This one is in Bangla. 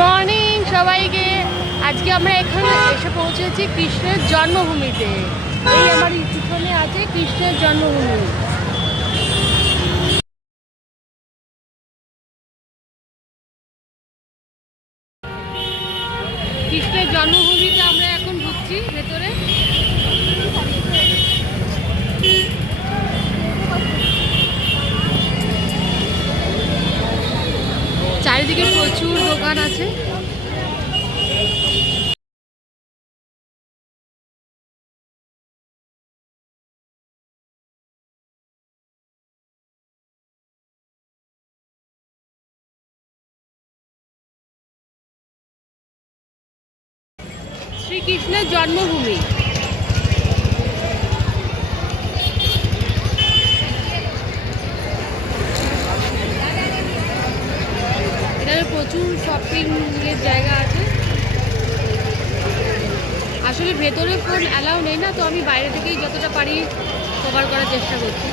মর্নিং সবাইকে। আজকে আমরা এখানে এসে পৌঁছেছি কৃষ্ণের জন্মভূমিতে। এই আমার পিছনে আছে কৃষ্ণের জন্মভূমি। কৃষ্ণের জন্মভূমিতে আমরা এখন ঢুকছি ভেতরে। চারিদিকে প্রচুর দোকান আছে। শ্রীকৃষ্ণের জন্মভূমি। এখানে প্রচুর শপিং এর জায়গা আছে। আসলে ভেতরে ফোন অ্যালাউ নেই না, তো আমি বাইরে থেকেই যতটা পারি কভার করার চেষ্টা করছি।